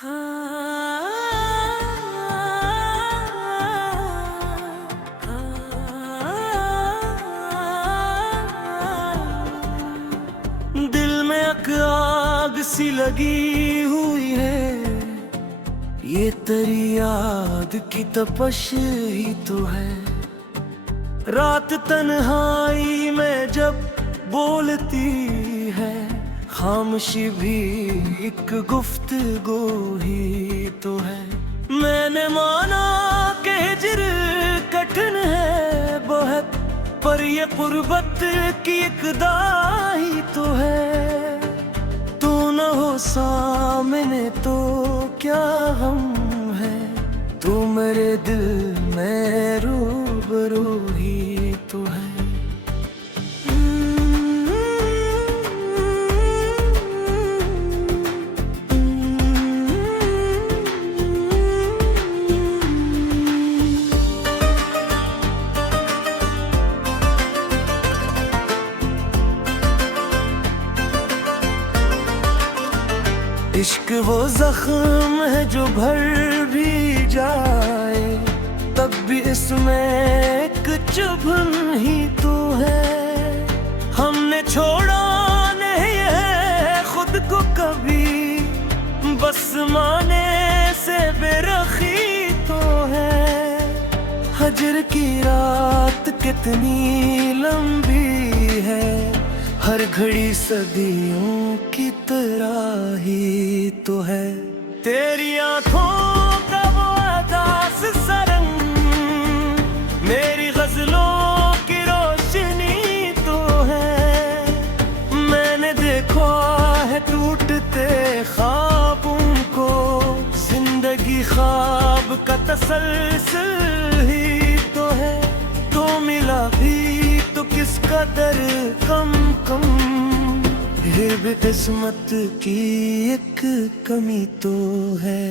दिल में आग सी लगी हुई है, ये तेरी याद की तपश ही तो है। रात तन्हाई में जब बोलती है, खामोशी भी एक गुफ्तगू ही तो है। मैंने माना कि हिज्र कठिन है बहुत, पर ये कुर्बत की एक दाही तो है। तू न हो सामने तो क्या गम है, तू मेरे दिल में रूबरू ही तो है। इश्क वो जख्म है जो भर भी जाए, तब भी इसमें एक चुभन ही तो है। हमने छोड़ा नहीं है खुद को कभी, बस माने से बेरखी तो है। हजर की रात कितनी लंबी है, हर घड़ी सदियों की तरह ही तो है। तेरी आंखों का वो अदास सरंग, मेरी गजलों की रोशनी तो है। मैंने देखा है टूटते ख्वाबों को, जिंदगी ख्वाब का तसलसल ही तो है। तो मिला भी तो किस कदर कम कम, ये भी किस्मत की एक कमी तो है।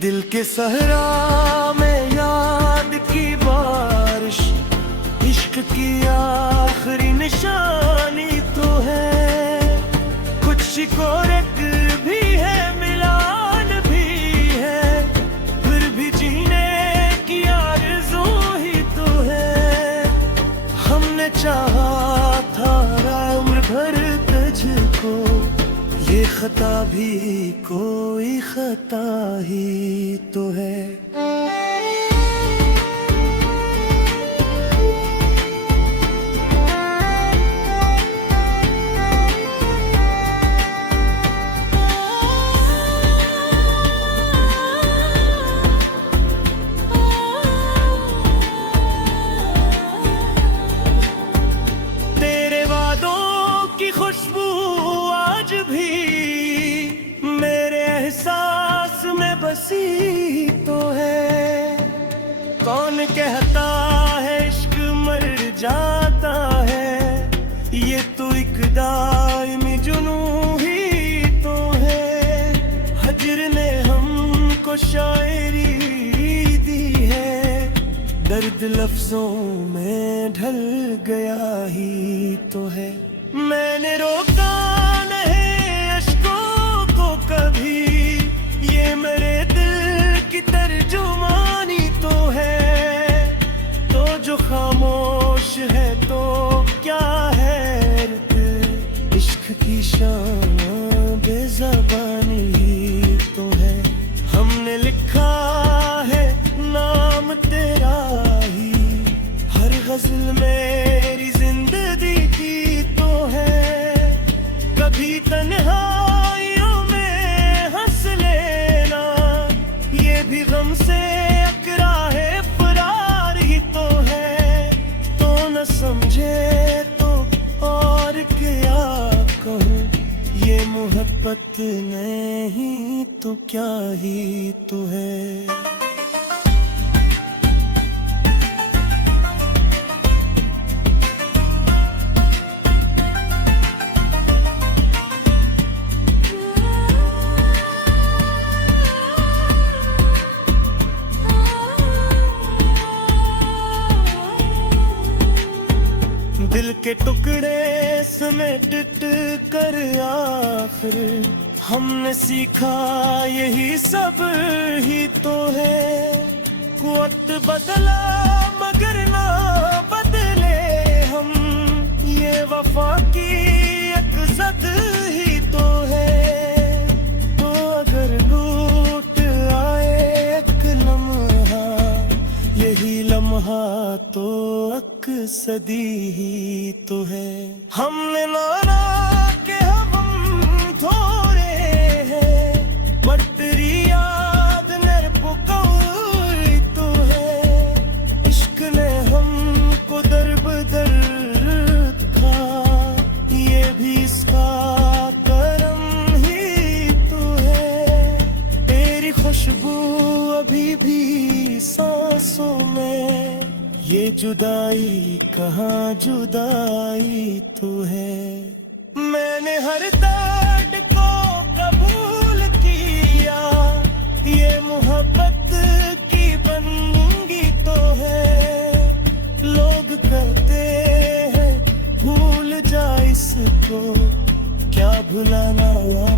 दिल के सहरा में याद की बारिश, इश्क की आखिरी निशानी तो है। कुछ शिकोरक भी है, मिलान भी है, फिर भी जीने की आरज़ू ही तो है। हमने चाहा था उम्र भर तुझको, ये खता भी कोई खता ही तो है। खुशबू आज भी मेरे एहसास में बसी तो है। कौन कहता है इश्क मर जाता है, ये तो एक दायमी जुनू ही तो है। हजर ने हमको शायरी दी है, दर्द लफ्जों में ढल गया ही तो है। मैंने रोका नहीं अश्कों को कभी, ये मेरे दिल की तर्जुमानी तो है। तो जो खामोश है तो क्या है, इश्क की शान बेज़बानी ही तो है। हमने लिखा है नाम तेरा ही, हर गजल मेरी जिंदगी की है। कभी तन्हाइयों में हंस लेना, ये भी गम से अकराहे फरार ही तो है। तो न समझे तो और क्या कहूँ, ये मोहब्बत नहीं तो क्या ही तो है। दिल के टुकड़े समेट कर आखिर हमने सीखा यही सब ही तो है। वक्त बदला मगर ना बदले हम, ये वफा की एक ज़द ही तो है। तो अगर लूट आए एक लम्हा, यही लम्हा तो एक सदी ही तो है। हमने माना कि हम थोड़े हैं, पर तेरी याद ने पुकारी तो है। इश्क ने हमको दर-बदर रखा, ये भी इसका करम ही तो है। तेरी खुशबू अभी भी सांसों में, ये जुदाई कहाँ जुदाई तो है। मैंने हर दर्द को कबूल किया, ये मोहब्बत की बंदगी तो है। लोग कहते हैं भूल जा इसको, क्या भुलाना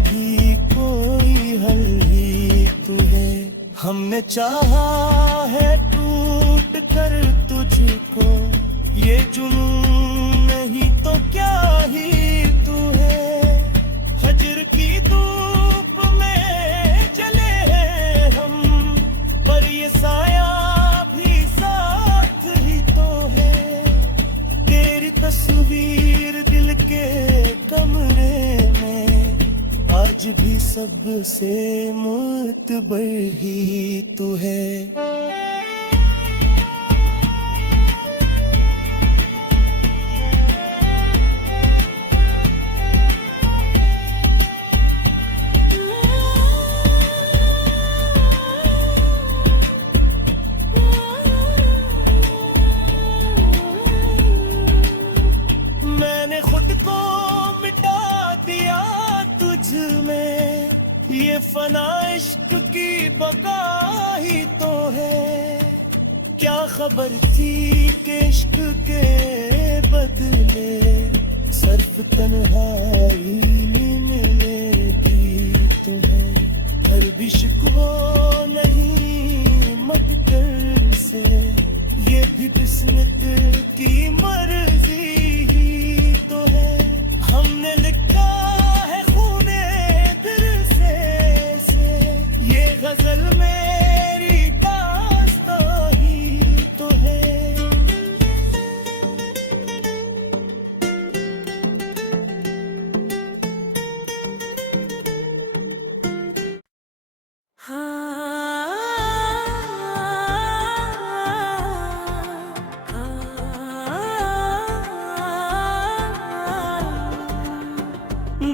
भी कोई हल ही तो है। हमने चाहा है टूट कर तुझको, ये जुनून नहीं तो क्या ही तू है। हजर की धूप में जले हैं हम, पर ये साया भी साथ ही तो है। तेरी तस्वीर दिल के कमरे में, आज भी सबसे मुतबर ही तो है। मैंने खुद को मिटा दिया तुझ में, ये फना इश्क की बका ही तो है। क्या खबर थी कि इश्क के बदले सिर्फ तन्हाई मिलेगी तुम्हें। घर भी शिकवा नहीं मकदर से, ये भी किस्मत की मर्जी ही तो है। हमने लिखा है खूने दिल से, ये गजल मेरी दास्तां ही तो है।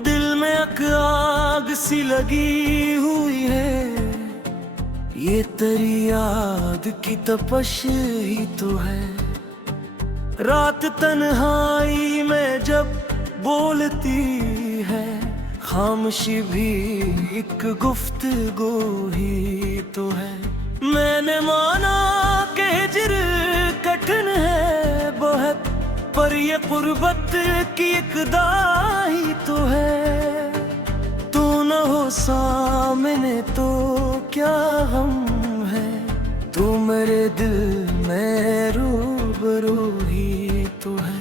दिल में आग सी लगी हुई है, ये तेरी याद की तपश ही तो है। रात तन्हाई में जब बोलती है, खामोशी भी एक गुफ्तगू ही तो है। मैंने माना कि हिज्र कठिन है बहुत, पर ये कुर्बत की एक दाही तो है। तू न हो सामने तो क्या हम है, तू मेरे दिल में रूबरू ही तो है।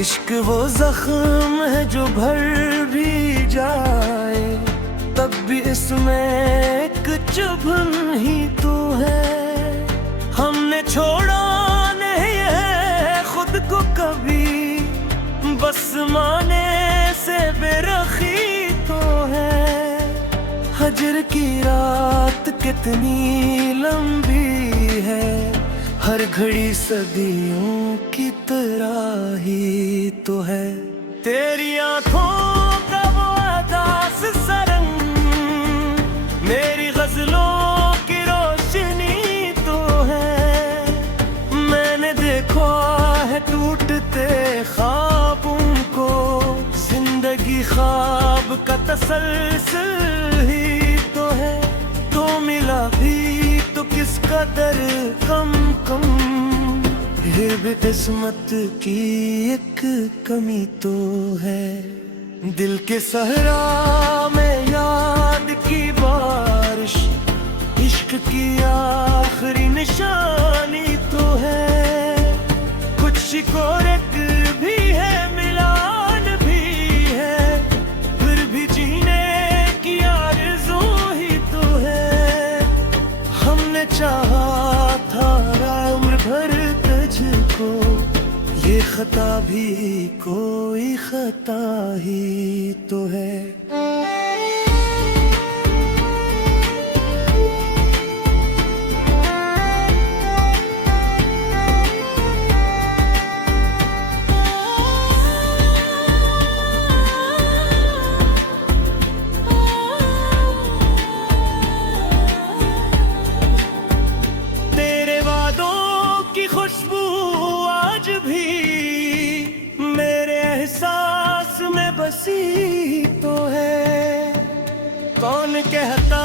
इश्क वो जख्म है जो भर भी जाए, तब भी इसमें एक चुभन ही तो है। हमने छोड़ा नहीं है खुद को कभी, बस माने से बेरखी तो है। हजर की रात कितनी लंबी है, हर घड़ी सदियों की तरह ही तो है। तेरी आंखों का वो अदास सरंग, मेरी गजलों की रोशनी तो है। मैंने देखा है टूटते का तसलसल ही तो है, तो मिला भी तो किस कदर कम कम। ये भी किस्मत की एक कमी तो है। दिल के सहरा में याद की बारिश, इश्क की आखिरी निशानी तो है। कुछ शिकोरक भी है, मिलान भी है, फिर भी जीने की आरज़ू ही तो है। हमने चाहा था उम्र भर तुझको, ये खता भी कोई खता ही तो है। तेरे वादों की खुशबू आज भी मेरे एहसास में बसी तो है। कौन कहता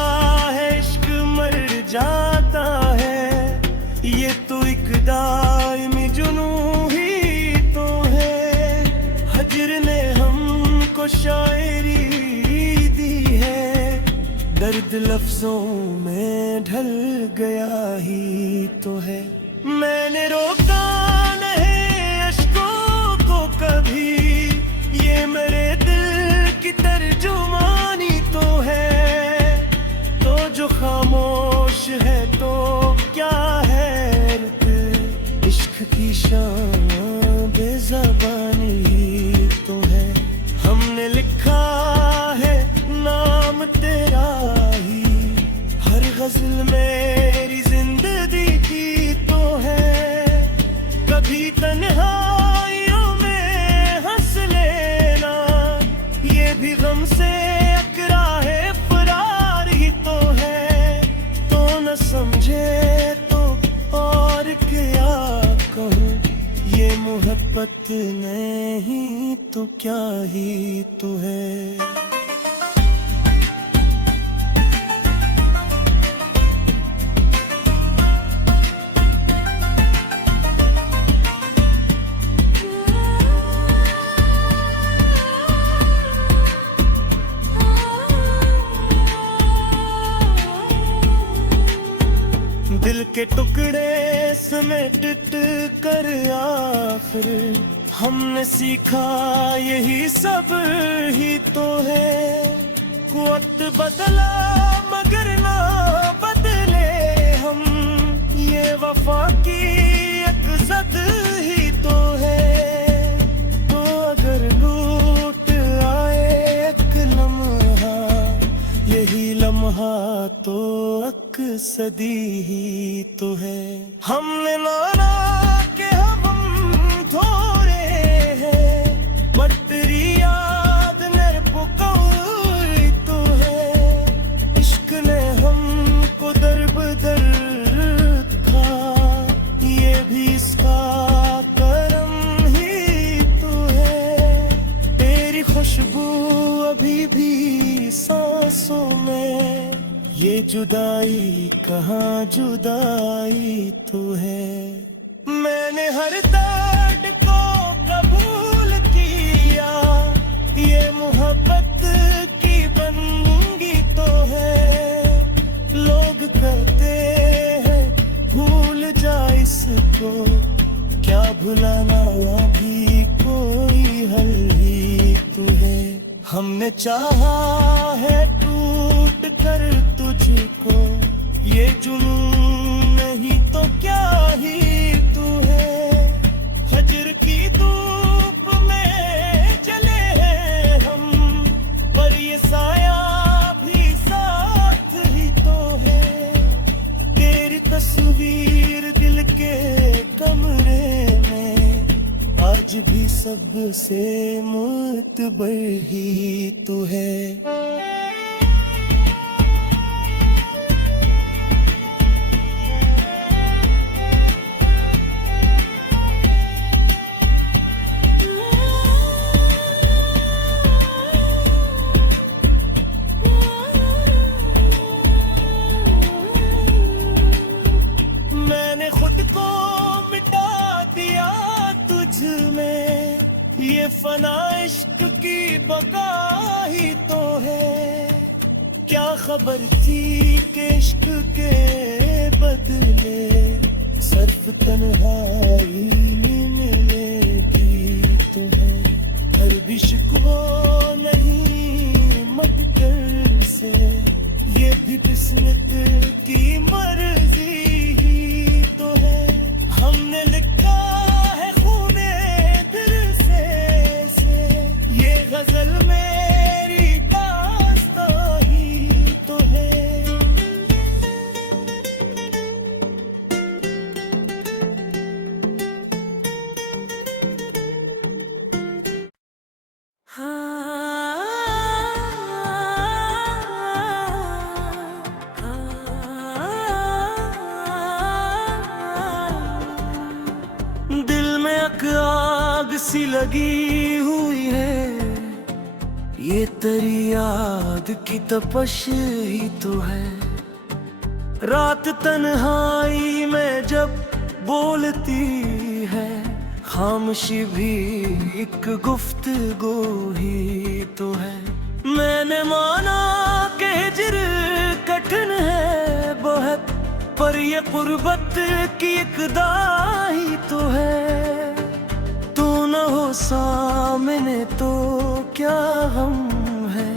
है इश्क मर जाता है, ये तो एक दायमी जुनू ही तो है। हजर ने हमको शायरी दी है, दर्द लफ्जों में ढल गया ही तो है। मैंने रोका नहीं अश्कों को कभी, ये मेरे दिल की तर्जुमानी तो है। तो जो खामोश है तो क्या है, इश्क की शान बेज़बानी ही तो है। हमने लिखा है नाम तेरा ही, हर गज़ल मेरी जिंदगी की तो है। कभी तन्हाइयों में हंस लेना, ये भी गम से अकराहे फरार ही तो है। तो न समझे तो और क्या कहूँ, ये मोहब्बत नहीं तो क्या ही तो है। दिल के टुकड़े समेट कर आखिर हमने सीखा यही सब ही तो है। वक्त बदला मगर ना बदले हम, ये वफा की एक ज़द ही तो है। तो अगर लूट आए एक लम्हा, यही लम्हा तो सदी ही तो है। हमने माना कि हम थोड़े हैं, पर तेरी याद ने पुकारी तो है। इश्क ने हमको दर-बदर रखा, ये भी इसका करम ही तो है। तेरी खुशबू अभी भी सांसों में, ये जुदाई कहाँ जुदाई तो है। मैंने हर दर्द को कबूल किया, ये मोहब्बत की बंदगी तो है। लोग कहते हैं भूल जा इसको, क्या भुलाना भी कोई हल ही तो है। हमने चाहा है टूट कर तुझको, ये जुनून नहीं तो क्या ही तू है। फजर की धूप में चले हैं हम, पर ये साया भी साथ ही तो है। तेरी तस्वीर दिल के कमरे में, आज भी सबसे मुतबर ही तो है। ये फना इश्क की बका ही तो है। क्या खबर थी कि इश्क के बदले सिर्फ तन्हाई में मिलेगी तो है। हर भी शिकवा नहीं मकदर से, ये भी किस्मत की मर्जी ही तो है। हमने लिखा है खूने दिल से ये गजल मेरी दास्तां ही तो है। दिल में आग सी लगी हुई है, ये तेरी याद की तपश ही तो है। रात तन्हाई में जब बोलती है, खामोशी भी एक गुफ्तगू ही तो है। मैंने माना कि हिज्र कठिन है बहुत, पर ये कुर्बत की एक दाही तो है। तू न हो सामने तो क्या गम है,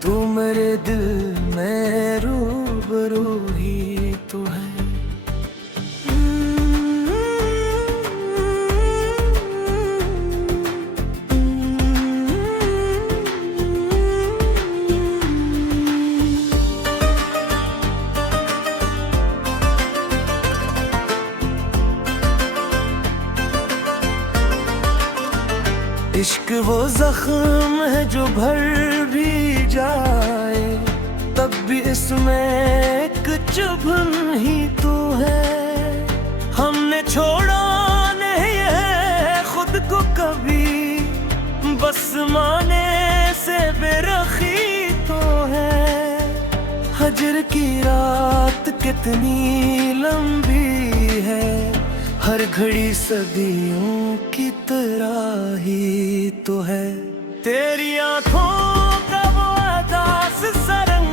तू मेरे दिल में रूबरू ही तो है। इश्क वो जख्म है जो भर भी जाए, तब भी इसमें एक चुभन ही तो है। हमने छोड़ा नहीं है खुद को कभी, बस माने से बेरखी तो है। हजर की रात कितनी लंबी है, हर घड़ी सदियों की तरह ही तो है। तेरी आंखों का वो अदास सरंग,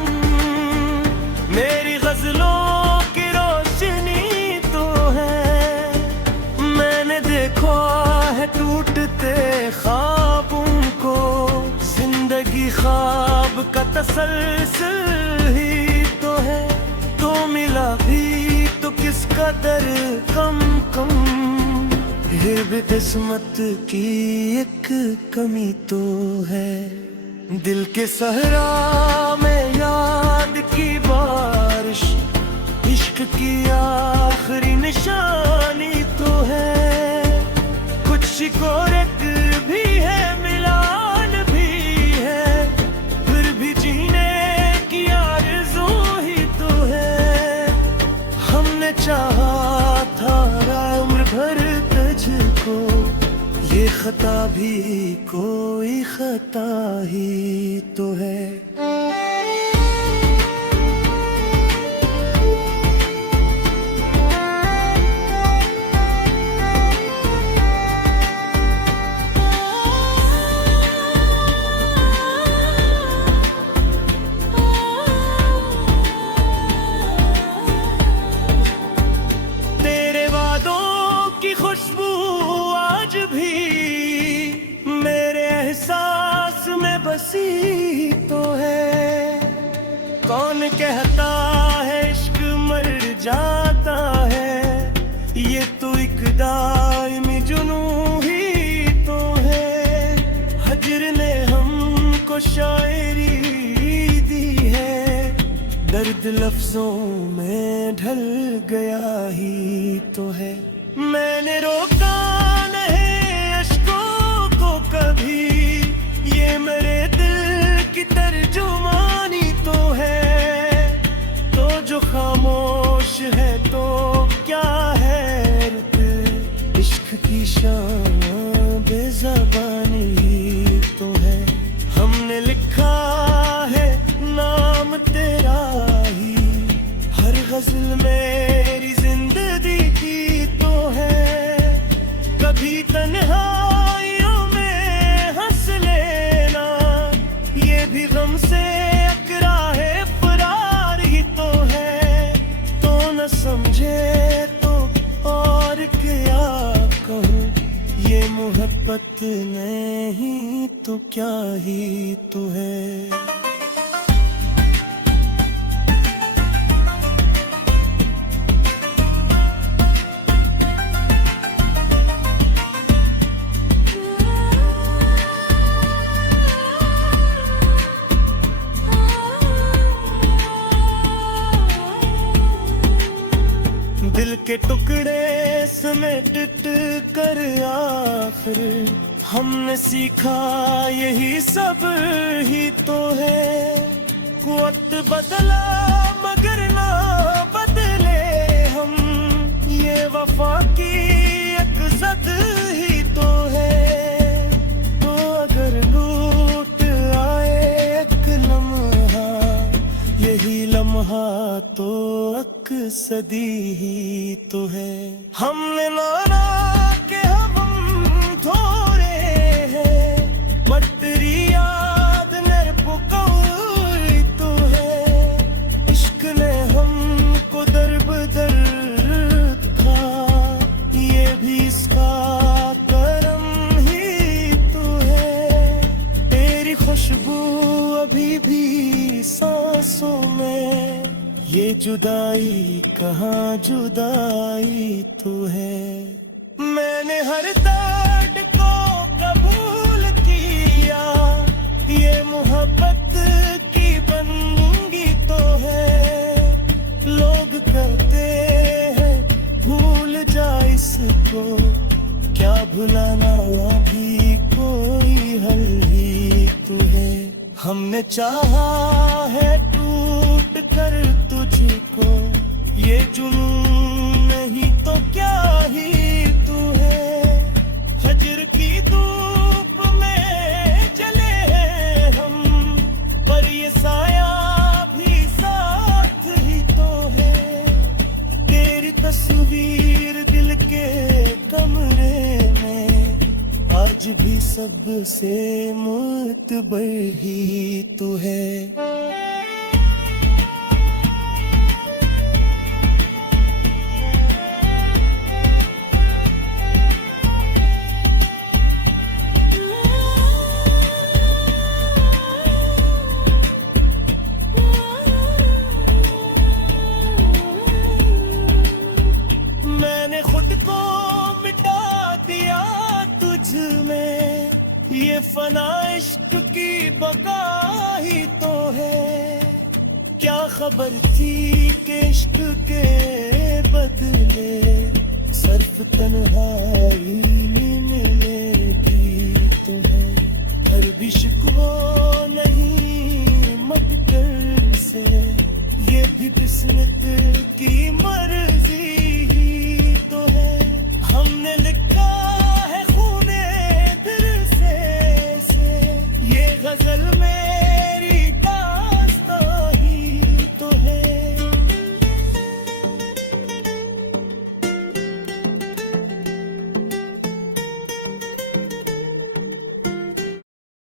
मेरी गजलों की रोशनी तो है। मैंने देखा है टूटते ख्वाबों को, जिंदगी ख्वाब का तसलसल ही तो है। तो मिला भी तो किस कदर कम कम, फिर भी किस्मत की एक कमी तो है। दिल के सहरा में याद की बारिश, इश्क की आखिरी निशानी तो है। कुछ शिकोरत भी है, मिलान भी है, फिर भी जीने की आरज़ू ही तो है। हमने चाहा था उम्र भर तुझको, ये खता भी कोई खता ही तो है। खुशबू आज भी मेरे एहसास में बसी तो है। कौन कहता है इश्क मर जाता है, ये तो एक दायमी जुनू ही तो है। हजर ने हमको शायरी दी है, दर्द लफ्जों में ढल गया ही तो है। मैंने रोका नहीं अश्कों को कभी, ये मेरे दिल की तर्जुमानी तो है। तो जो खामोश है तो क्या है रुत, इश्क की शान बेज़बानी ही तो है। हमने लिखा है नाम तेरा ही, हर गजल मेरी जिंदगी की तो है। कभी तन्हाइयों में मोहब्बत नहीं तो क्या ही तू है। दिल के टुकड़े समेट कर आखिर हमने सीखा यही सब ही तो है। वक्त बदला मगर ना बदले हम, ये वफा की एक ज़द ही तो है। तो अगर लूट आए एक लम्हा, यही लम्हा तो सदी ही तो है। हमने नाना के हम थोड़े हैं, पर तेरी याद ने पुकारी तो है। इश्क ने हमको दर था, ये भी इसका करम ही तो है। तेरी खुशबू अभी भी सांसों में, ये जुदाई कहाँ जुदाई तो है। मैंने हर दर्द को कबूल किया, ये मोहब्बत की बंदगी तो है। लोग कहते हैं भूल जा इसको, क्या भुलाना भी कोई हल ही तो है। हमने चाहा है टूट कर तुझको, ये जुनून नहीं तो क्या ही तू है। फजर की धूप में चले हैं हम, पर ये साया भी साथ ही तो है। तेरी तस्वीर दिल के कमरे में, आज भी सबसे मुतबर ही तू है। मैंने खुद को मिटा दिया तुझ में, ये फना इश्क की बका ही तो है। क्या खबर थी कि इश्क के बदले सिर्फ तन्हाई मिलेगी तो है। हर भी शिकवा नहीं मत कर से, ये भी किस्मत की मर्जी